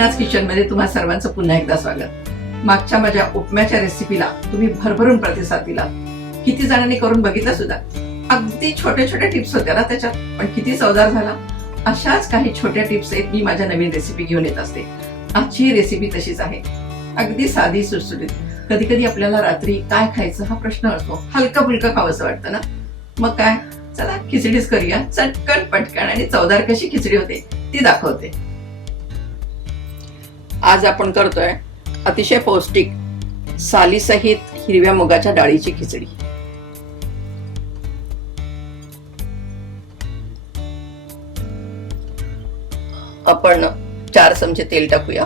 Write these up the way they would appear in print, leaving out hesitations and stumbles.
मीनाज किचनमध्ये तुम्हा सर्वांचं पुन्हा एकदा स्वागत. मागच्या माझ्या उपम्याच्या रेसिपीला तुम्ही भरभरून प्रतिसाद दिला. किती जणांनी करून बघितलं सुद्धा. अगदी छोट्या छोट्या टिप्स होत्या ना त्याच्यात, पण किती चवदार झाला. अशाच काही छोट्या टिप्स एक मी माझ्या नवीन रेसिपी घेऊन येत असते. आजची रेसिपी तशीच आहे, अगदी साधी सुटसुटीत. कधी कधी आपल्याला रात्री काय खायचं हा प्रश्न असतो. हलकं फुलकं खावंसं वाटतं ना, मग काय, चला खिचडीच करूया. चटकन पटकन आणि चवदार कशी खिचडी होते ती दाखवते. आज आपण करतोय अतिशय पौष्टिक सालीसहित हिरव्या मुगाच्या डाळीची खिचडी. आपण 4 चमचे तेल टाकूया.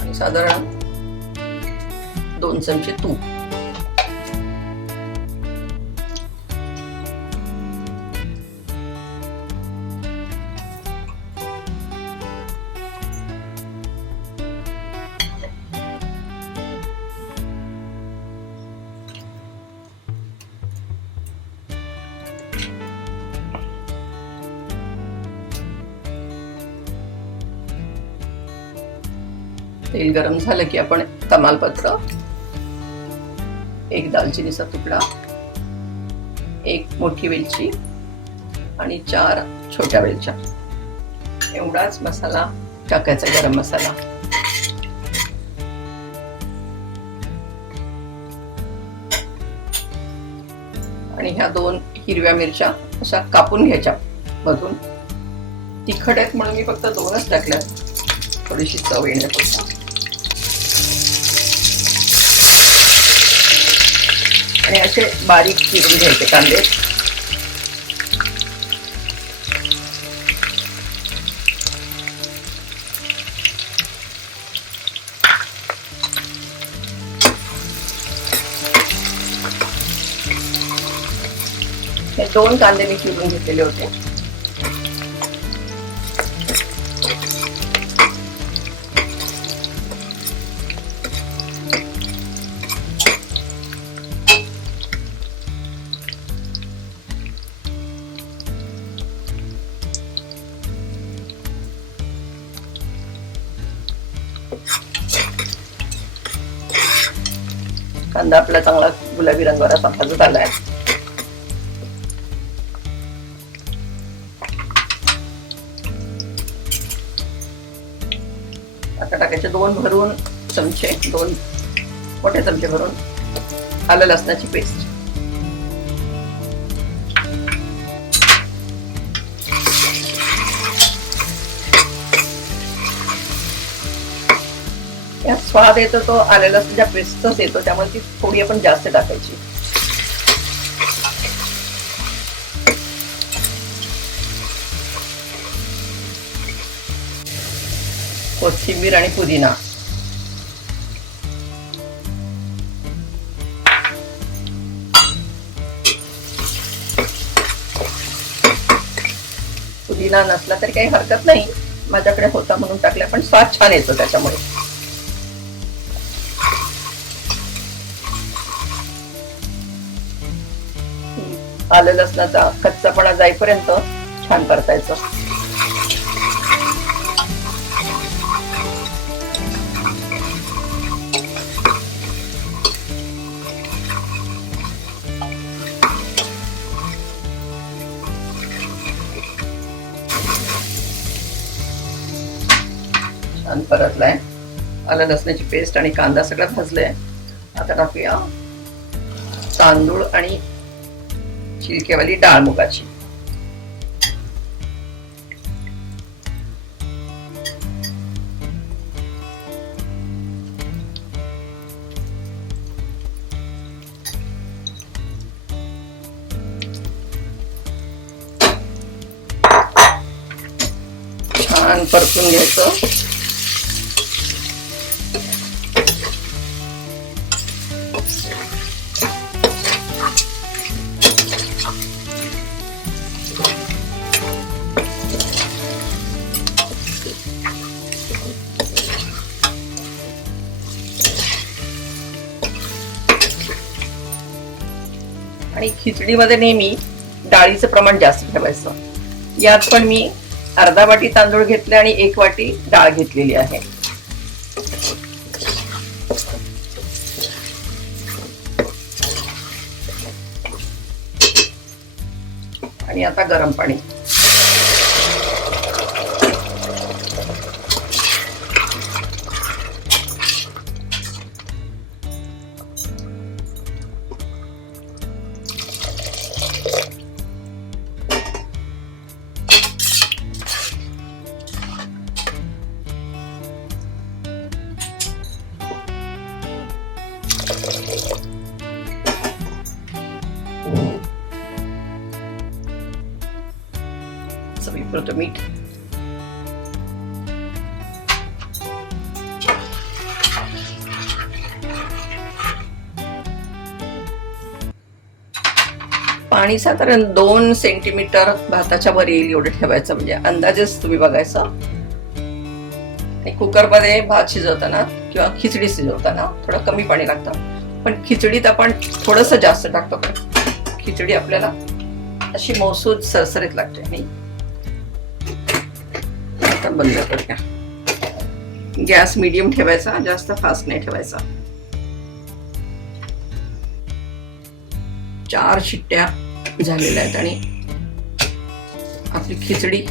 आणि साधारण 2 चमचे तूप. तेल गरम झालं की आपण तमालपत्र, 1 दालचिनीचा तुकडा, 1 मोठी वेलची आणि 4 छोट्या वेलच्या एवढाच मसाला टाकायचा, गरम मसाला. आणि ह्या 2 हिरव्या मिरच्या अशा कापून घ्यायच्या मधून. तिखट आहेत म्हणून मी फक्त 2च टाकल्या, थोडीशी चव येण्याकरता. आणि असे बारीक चिरून घ्यायचे कांदे. हे 2 कांदे मी चिरून घेतलेले होते. कांदा आपला चांगला गुलाबी रंगावर असा भाजत आलाय. आता टाकायचे 2 भरून चमचे, 2 मोठे चमचे भरून आलं लसणाची पेस्ट. यात स्वाद येतो तो आलं लसणाच्या पेस्टच येतो, त्यामुळे ती थोडी आपण जास्त टाकायची. कोथिंबीर आणि पुदिना. पुदिना नसला तरी काही हरकत नाही, माझ्याकडे होता म्हणून टाकला, पण स्वाद छान येतो त्याच्यामुळे. आलं लसणाचा कच्चापणा जाईपर्यंत छान परतायचं. छान परतलाय. आलं लसणाची पेस्ट आणि कांदा सगळं भाजलंय. आता टाकूया तांदूळ आणि छिलकेवाली डाळ मुगाची. छान परतून घ्यायचं. आणि खिचडीमध्ये नेहमी डाळीचं प्रमाण जास्त ठेवायचं. यात पण मी अर्धा वाटी तांदूळ घेतले आणि 1 वाटी डाळ घेतलेली आहे. आणि आता गरम पाणी. चवीपुरतं मीठ. पाणी साधारण 2 सेंटीमीटर भाताच्या वर येईल एवढं ठेवायचं, म्हणजे अंदाजेच तुम्ही बघायचं. आणि कुकरमध्ये भात शिजवताना किंवा खिचडी शिजवताना थोडं कमी पाणी लागतं, पण खिचडीत आपण थोडंसं जास्त टाकतो, पण खिचडी आपल्याला अशी मौसूद सरसरीत लागते. आणि आता बंद करूया. गॅस मीडियम ठेवायचा, जास्त फास्ट नाही ठेवायचा. 4 शिट्ट्या झालेल्या आहेत आणि आपली खिचडी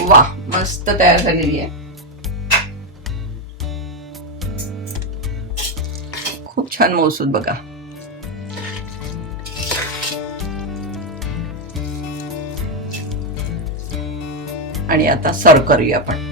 वा मस्त तयार झालेली आहे. खूप छान मौसूद बघा. आणि आता सर्व करूया आपण.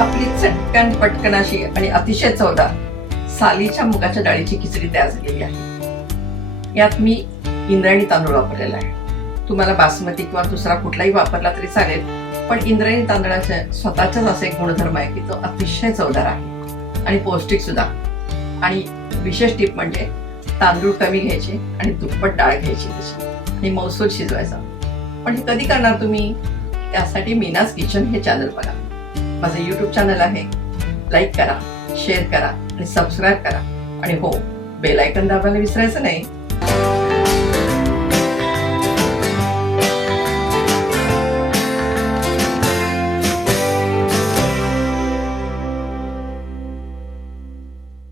आपली चटकन पटकन अशी आणि अतिशय चवदार सालीच्या मुगाच्या डाळीची खिचडी तयार झालेली आहे. यात मी इंद्रायणी तांदूळ वापरलेला आहे. तुम्हाला बासमती किंवा दुसरा कुठलाही वापरला तरी चालेल, पण इंद्रायणी तांदळाचे स्वतःचाच असे एक गुणधर्म आहे की तो अतिशय चवदार आहे आणि पौष्टिक सुद्धा. आणि विशेष टीप म्हणजे तांदूळ कमी घ्यायचे आणि दुप्पट डाळ घ्यायची तशी आणि मौसूद शिजवायचा. पण हे कधी करणार तुम्ही? त्यासाठी मीनाज किचन हे चॅनल बघा. माझं YouTube चॅनल आहे. लाईक करा, शेअर करा आणि सबस्क्राईब करा. आणि हो, बेल आयकॉन दाबायला विसरायचं नाही.